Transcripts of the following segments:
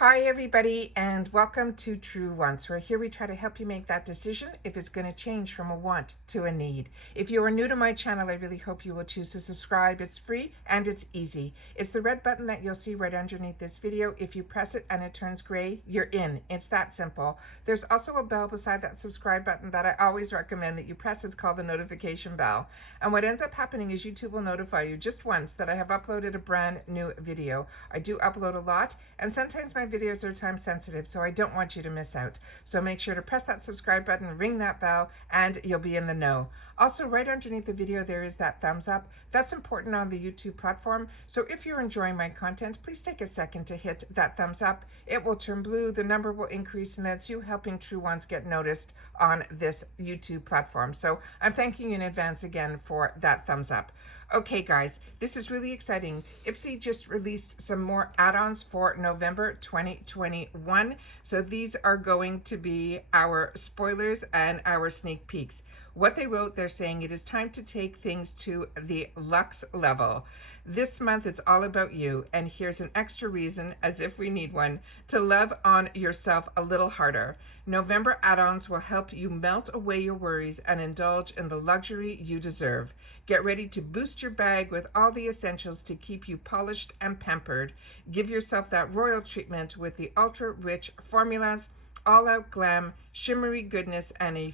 Hi everybody, and welcome to True Wants, where here we try to help you make that decision if it's going to change from a want to a need. If you are new to my channel, I really hope you will choose to subscribe. It's free and it's easy. It's the red button that you'll see right underneath this video. If you press it and it turns gray, you're in. It's that simple. There's also a bell beside that subscribe button that I always recommend that you press. It's called the notification bell. And what ends up happening is YouTube will notify you just once that I have uploaded a brand new video. I do upload a lot, and sometimes my videos are time sensitive, so I don't want you to miss out. So make sure to press that subscribe button, ring that bell, and you'll be in the know. Also, right underneath the video, there is that thumbs up. That's important on the YouTube platform. So if you're enjoying my content, please take a second to hit that thumbs up. It will turn blue, the number will increase, and that's you helping True Ones get noticed on this YouTube platform. So I'm thanking you in advance again for that thumbs up. Okay guys, this is really exciting. IPSY just released some more add-ons for November 2021. So these are going to be our spoilers and our sneak peeks. What they wrote, they're saying it is time to take things to the luxe level. This month it's all about you, and here's an extra reason, as if we need one, to love on yourself a little harder. November add-ons will help you melt away your worries and indulge in the luxury you deserve. Get ready to boost your bag with all the essentials to keep you polished and pampered. Give yourself that royal treatment with the ultra-rich formulas, all-out glam, shimmery goodness, and a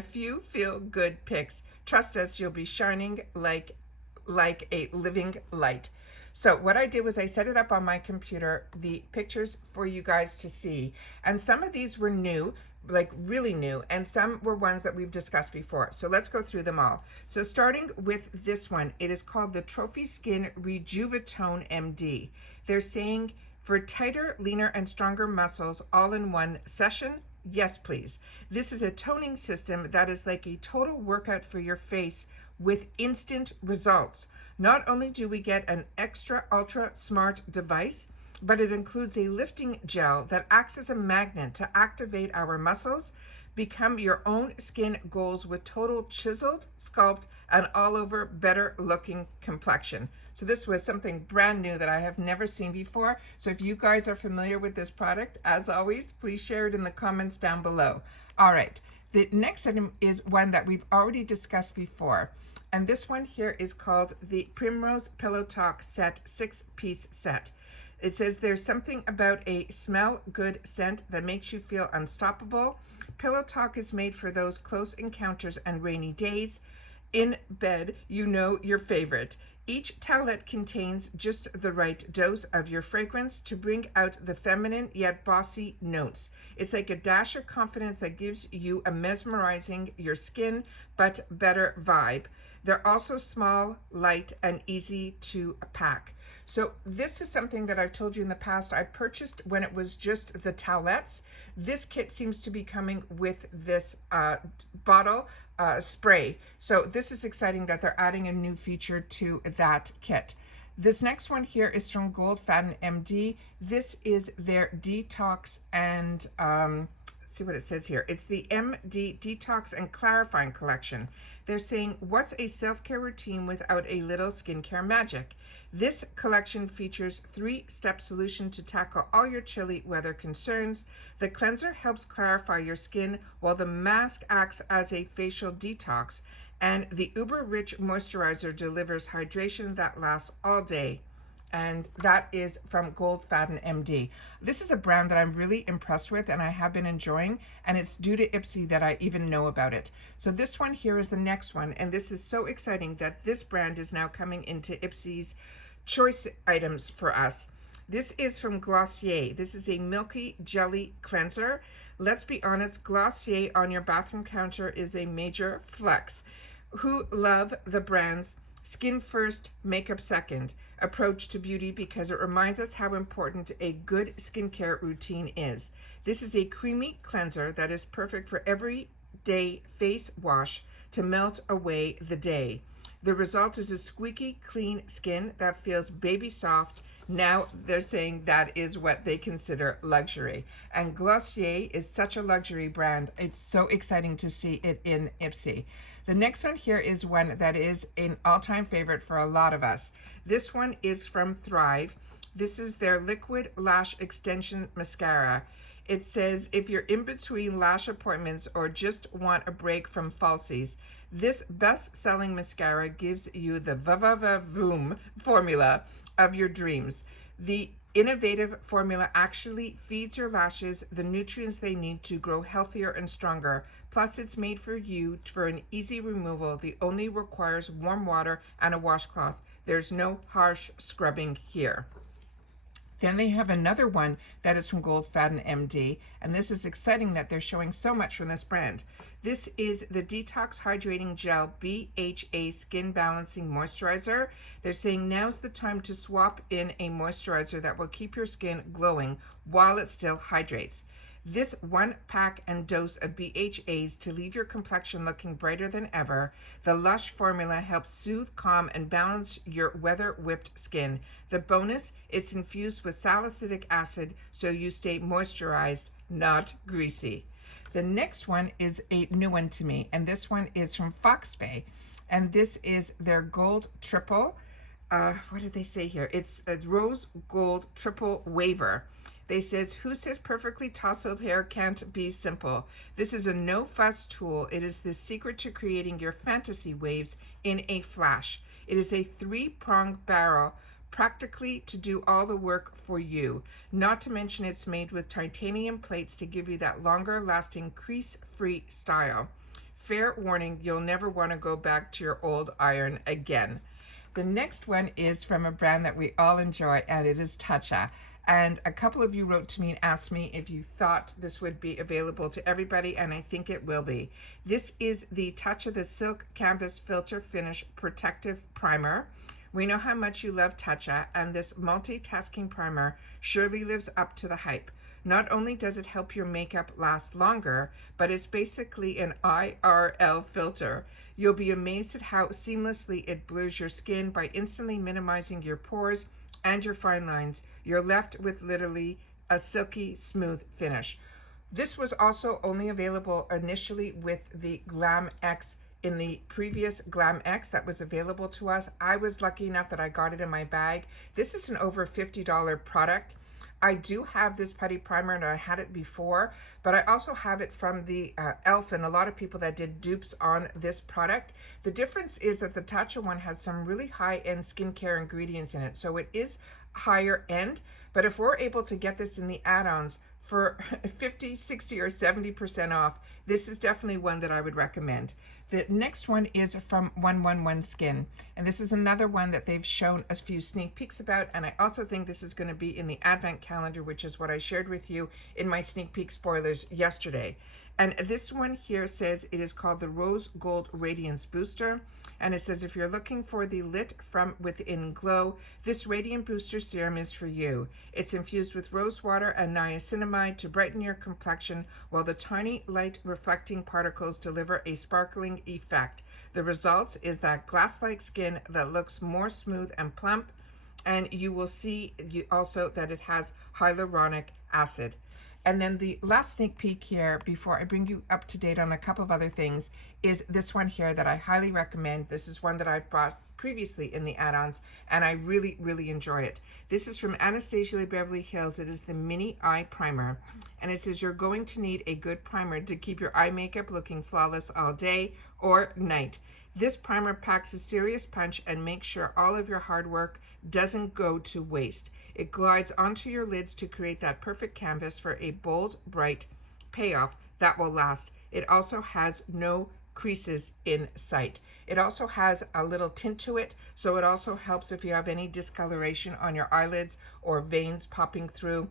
few feel-good picks. Trust us, you'll be shining like a living light. So what I did was I set it up on my computer, the pictures for you guys to see. And some of these were new, like really new, and some were ones that we've discussed before. So let's go through them all. So starting with this one, it is called the Trophy Skin Rejuvatone MD. They're saying for tighter, leaner, and stronger muscles all in one session. Yes, please. This is a toning system that is like a total workout for your face with instant results. Not only do we get an extra ultra smart device, but it includes a lifting gel that acts as a magnet to activate our muscles. Become your own skin goals with total chiseled, sculpt, and all over better looking complexion. So this was something brand new that I have never seen before. So if you guys are familiar with this product, as always, please share it in the comments down below. All right, the next item is one that we've already discussed before. And this one here is called the Primrose Pillow Talk Set 6-piece set. It says there's something about a smell good scent that makes you feel unstoppable. Pillow Talk is made for those close encounters and rainy days. In bed, you know your favorite. Each towelette contains just the right dose of your fragrance to bring out the feminine yet bossy notes. It's like a dash of confidence that gives you a mesmerizing your skin but better vibe. They're also small, light, and easy to pack. So this is something that I've told you in the past. I purchased when it was just the towelettes. This kit seems to be coming with this bottle spray. So this is exciting that they're adding a new feature to that kit. This next one here is from Fat MD. This is their detox and see what it says here. It's the MD Detox and Clarifying Collection. They're saying, what's a self-care routine without a little skincare magic? This collection features 3-step solution to tackle all your chilly weather concerns. The cleanser helps clarify your skin, while the mask acts as a facial detox, and the uber-rich moisturizer delivers hydration that lasts all day. And that is from Fat MD. This is a brand that I'm really impressed with and I have been enjoying, and it's due to IPSY that I even know about it. So this one here is the next one, and this is so exciting that this brand is now coming into IPSY's choice items for us. This is from Glossier. This is a milky jelly cleanser. Let's be honest, Glossier on your bathroom counter is a major flex. Who love the brand's skin first, makeup second approach to beauty, because it reminds us how important a good skincare routine is. This is a creamy cleanser that is perfect for everyday face wash to melt away the day. The result is a squeaky clean skin that feels baby soft. Now they're saying that is what they consider luxury. And Glossier is such a luxury brand. It's so exciting to see it in IPSY. The next one here is one that is an all-time favorite for a lot of us. This one is from Thrive. This is their Liquid Lash Extension Mascara. It says if you're in between lash appointments or just want a break from falsies, this best-selling mascara gives you the va-va-va-voom formula of your dreams. The innovative formula actually feeds your lashes the nutrients they need to grow healthier and stronger. Plus, it's made for you for an easy removal. It only requires warm water and a washcloth. There's no harsh scrubbing here. Then they have another one that is from Fat MD, and this is exciting that they're showing so much from this brand. This is the Detox Hydrating Gel BHA Skin Balancing Moisturizer. They're saying now's the time to swap in a moisturizer that will keep your skin glowing while it still hydrates. This one pack and dose of BHAs to leave your complexion looking brighter than ever. The Lush formula helps soothe, calm, and balance your weather-whipped skin. The bonus, it's infused with salicylic acid so you stay moisturized, not greasy. The next one is a new one to me, and this one is from Fox Bay, and this is their Gold Triple. What did they say here? It's a Rose Gold Triple Waver. They says, who says perfectly tousled hair can't be simple? This is a no-fuss tool. It is the secret to creating your fantasy waves in a flash. It is a 3-pronged barrel, practically to do all the work for you. Not to mention it's made with titanium plates to give you that longer-lasting crease-free style. Fair warning, you'll never want to go back to your old iron again. The next one is from a brand that we all enjoy, and it is Tatcha. And a couple of you wrote to me and asked me if you thought this would be available to everybody, and I think it will be. This is the Tatcha the Silk Canvas Filter Finish Protective Primer. We know how much you love Tatcha, and this multitasking primer surely lives up to the hype. Not only does it help your makeup last longer, but it's basically an IRL filter. You'll be amazed at how seamlessly it blurs your skin by instantly minimizing your pores and your fine lines. You're left with literally a silky smooth finish. This was also only available initially with the Glam X in the previous Glam X that was available to us. I was lucky enough that I got it in my bag. This is an over $50 product. I do have this putty primer, and I had it before, but I also have it from the e.l.f. and a lot of people that did dupes on this product. The difference is that the Tatcha one has some really high-end skincare ingredients in it, so it is higher end. But if we're able to get this in the add-ons for 50, 60, or 70% off, this is definitely one that I would recommend. The next one is from 111 Skin, and this is another one that they've shown a few sneak peeks about, and I also think this is going to be in the Advent calendar, which is what I shared with you in my sneak peek spoilers yesterday. And this one here says it is called the Rose Gold Radiance Booster. And it says if you're looking for the lit from within glow, this Radiant Booster Serum is for you. It's infused with rose water and niacinamide to brighten your complexion, while the tiny light reflecting particles deliver a sparkling effect. The results is that glass-like skin that looks more smooth and plump, and you will see also that it has hyaluronic acid. And then the last sneak peek here, before I bring you up to date on a couple of other things, is this one here that I highly recommend. This is one that I bought previously in the add-ons, and I really, really enjoy it. This is from Anastasia Beverly Hills. It is the Mini Eye Primer, and it says you're going to need a good primer to keep your eye makeup looking flawless all day or night. This primer packs a serious punch and makes sure all of your hard work doesn't go to waste. It glides onto your lids to create that perfect canvas for a bold, bright payoff that will last. It also has no creases in sight. It also has a little tint to it, so it also helps if you have any discoloration on your eyelids or veins popping through.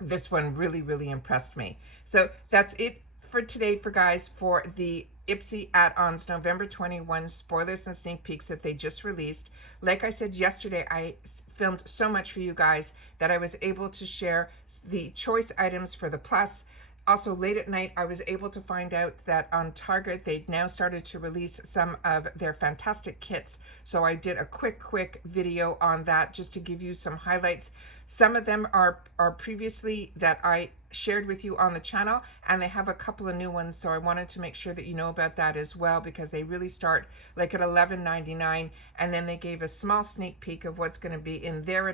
This one really, really impressed me. So that's it for today for the IPSY add-ons November 21 spoilers and sneak peeks that they just released. Like I said yesterday, I filmed so much for you guys that I was able to share the choice items for the plus. Also, late at night, I was able to find out that on Target, they've now started to release some of their fantastic kits. So I did a quick video on that just to give you some highlights. Some of them are previously that I shared with you on the channel, and they have a couple of new ones, so I wanted to make sure that you know about that as well, because they really start like at $11.99, and then they gave a small sneak peek of what's going to be in their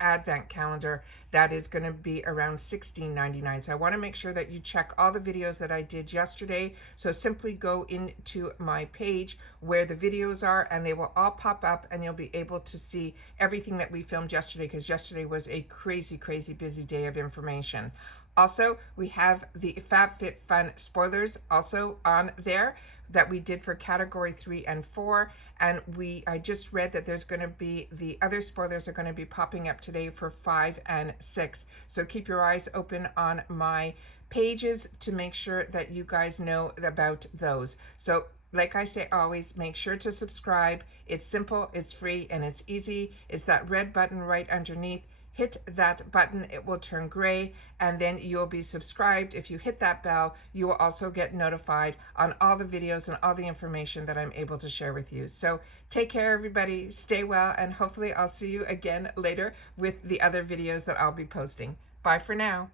advent calendar that is going to be around $16.99. So I want to make sure that you check all the videos that I did yesterday. So simply go into my page where the videos are, and they will all pop up, and you'll be able to see everything that we filmed yesterday, because yesterday was a crazy busy day of information. Also, we have the FabFitFun spoilers also on there that we did for category 3 and 4, and I just read that there's going to be the other spoilers are going to be popping up today for 5 and 6. So keep your eyes open on my pages to make sure that you guys know about those. So like I say always, make sure to subscribe. It's simple, it's free, and it's easy. It's that red button right underneath. Hit that button, it will turn gray, and then you'll be subscribed. If you hit that bell, you will also get notified on all the videos and all the information that I'm able to share with you. So take care, everybody, stay well, and hopefully I'll see you again later with the other videos that I'll be posting. Bye for now.